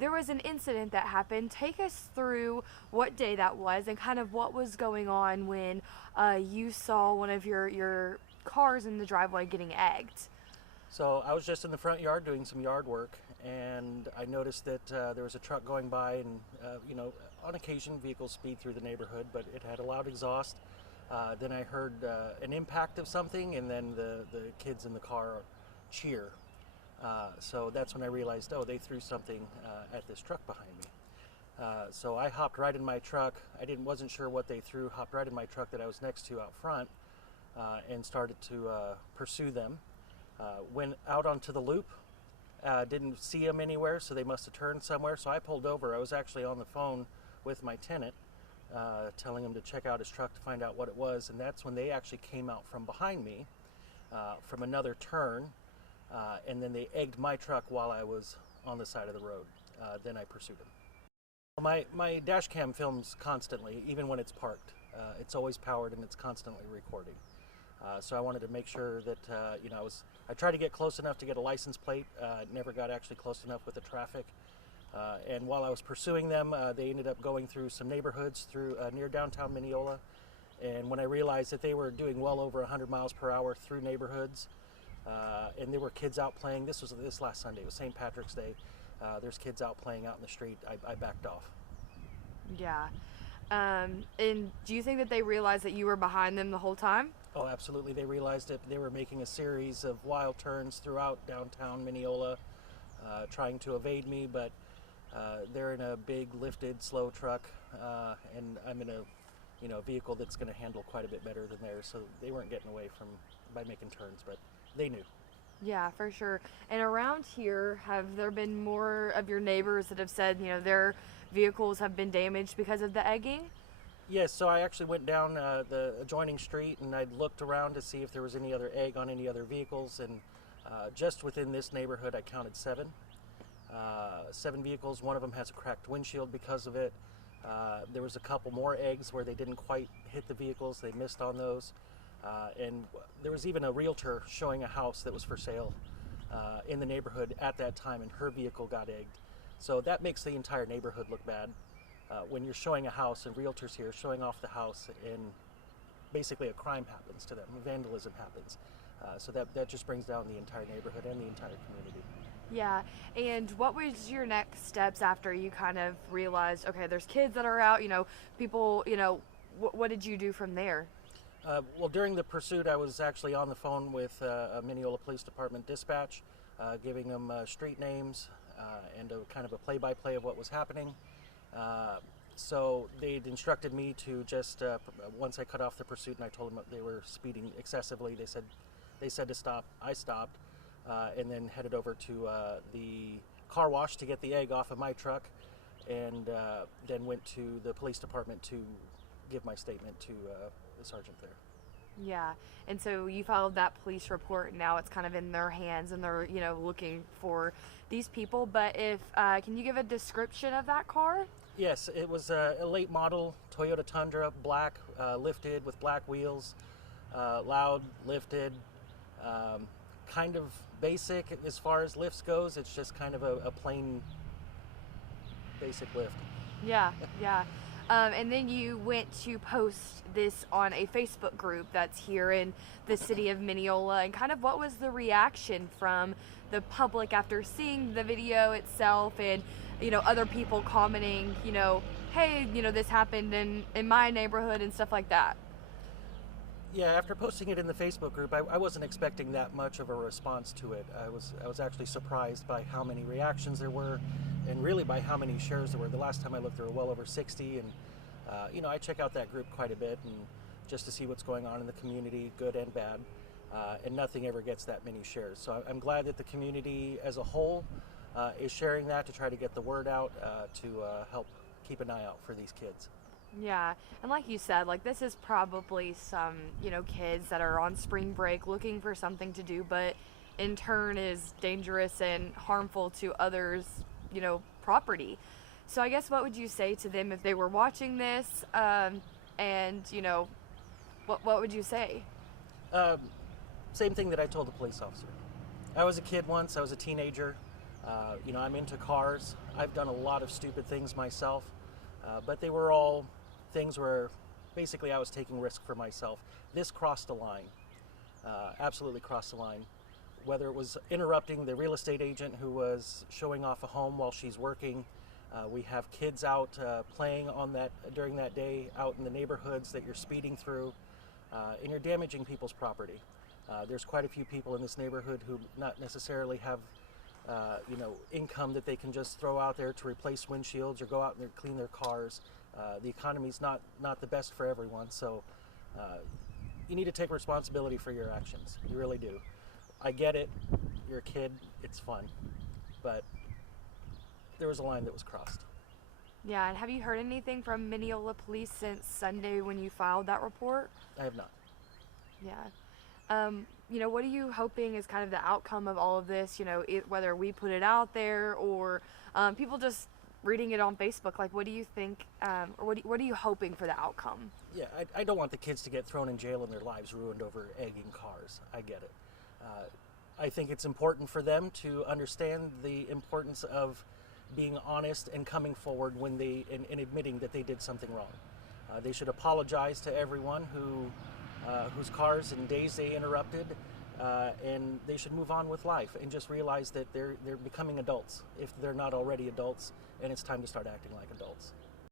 there was an incident that happened. Take us through what day that was and kind of what was going on when you saw one of your cars in the driveway getting egged. So I was just in the front yard doing some yard work, and I noticed that there was a truck going by, and on occasion vehicles speed through the neighborhood, but it had a loud exhaust. Then I heard an impact of something, and then the kids in the car cheer. So that's when I realized, oh, they threw something at this truck behind me. So I hopped right in my truck. Wasn't sure what they threw. Hopped right in my truck that I was next to out front, and started to pursue them. Went out onto the loop. Didn't see them anywhere, so they must have turned somewhere. So I pulled over. I was actually on the phone with my tenant, telling him to check out his truck to find out what it was. And that's when they actually came out from behind me, from another turn, and then they egged my truck while I was on the side of the road. Then I pursued them. My dash cam films constantly, even when it's parked. It's always powered and it's constantly recording. So I wanted to make sure that I tried to get close enough to get a license plate. Never got actually close enough with the traffic. And while I was pursuing them, they ended up going through some neighborhoods near downtown Mineola. And when I realized that they were doing well over 100 miles per hour through neighborhoods, and there were kids out playing. This was this last Sunday. It was St. Patrick's Day. There's kids out playing out in the street. I backed off. Yeah. And do you think that they realized that you were behind them the whole time? Oh, absolutely. They realized it. They were making a series of wild turns throughout downtown Mineola, trying to evade me, but they're in a big lifted slow truck, and I'm in a vehicle that's going to handle quite a bit better than theirs, so they weren't getting away by making turns, but they knew. Yeah, for sure. And around here, have there been more of your neighbors that have said, their vehicles have been damaged because of the egging? Yes, so I actually went down the adjoining street and I looked around to see if there was any other egg on any other vehicles, and just within this neighborhood I counted 7. 7 vehicles. One of them has a cracked windshield because of it. There was a couple more eggs where they didn't quite hit the vehicles. They missed on those. And there was even a realtor showing a house that was for sale in the neighborhood at that time, and her vehicle got egged. So that makes the entire neighborhood look bad. When you're showing a house and realtors here showing off the house, and basically a crime happens to them, vandalism happens. So that just brings down the entire neighborhood and the entire community. Yeah, and what was your next steps after you kind of realized, okay, there's kids that are out, people, what did you do from there? Well, during the pursuit, I was actually on the phone with a Mineola Police Department dispatch, giving them street names and a kind of a play-by-play of what was happening. So they'd instructed me to just, once I cut off the pursuit and I told them they were speeding excessively, they said to stop. I stopped, and then headed over to the car wash to get the egg off of my truck, and then went to the police department to give my statement to the sergeant there. Yeah, and so you followed that police report, and now it's kind of in their hands, and they're looking for these people. But can you give a description of that car? Yes, it was a late model Toyota Tundra, black, lifted with black wheels, loud, lifted, kind of basic as far as lifts goes. It's just kind of a plain basic lift. Yeah, yeah. And then you went to post this on a Facebook group that's here in the city of Mineola, and kind of what was the reaction from the public after seeing the video itself, and other people commenting, hey, this happened in my neighborhood and stuff like that? Yeah, after posting it in the Facebook group, I wasn't expecting that much of a response to it. I was actually surprised by how many reactions there were, and really by how many shares there were. The last time I looked, there were well over 60, and I check out that group quite a bit, and just to see what's going on in the community, good and bad, and nothing ever gets that many shares. So I'm glad that the community as a whole is sharing that to try to get the word out, to help keep an eye out for these kids. Yeah, and like you said, this is probably some, kids that are on spring break looking for something to do, but in turn is dangerous and harmful to others, property. So I guess what would you say to them if they were watching this, and, what would you say? Same thing that I told the police officer. I was a kid once, I was a teenager. I'm into cars. I've done a lot of stupid things myself, but they were all things where basically I was taking risk for myself. This crossed a line, absolutely crossed the line. Whether it was interrupting the real estate agent who was showing off a home while she's working. We have kids out playing on that during that day out in the neighborhoods that you're speeding through, and you're damaging people's property. There's quite a few people in this neighborhood who not necessarily have income that they can just throw out there to replace windshields or go out and clean their cars. The economy's not the best for everyone, so you need to take responsibility for your actions. You really do. I get it. You're a kid. It's fun, but there was a line that was crossed. Yeah, and have you heard anything from Mineola police since Sunday when you filed that report? I have not. Yeah. What are you hoping is kind of the outcome of all of this? Whether we put it out there or people just reading it on Facebook. Like, what do you think, or what are you hoping for the outcome? Yeah, I don't want the kids to get thrown in jail and their lives ruined over egging cars. I get it. I think it's important for them to understand the importance of being honest and coming forward when in admitting that they did something wrong. They should apologize to everyone whose cars and days they interrupted, and they should move on with life and just realize that they're becoming adults if they're not already adults, and it's time to start acting like adults.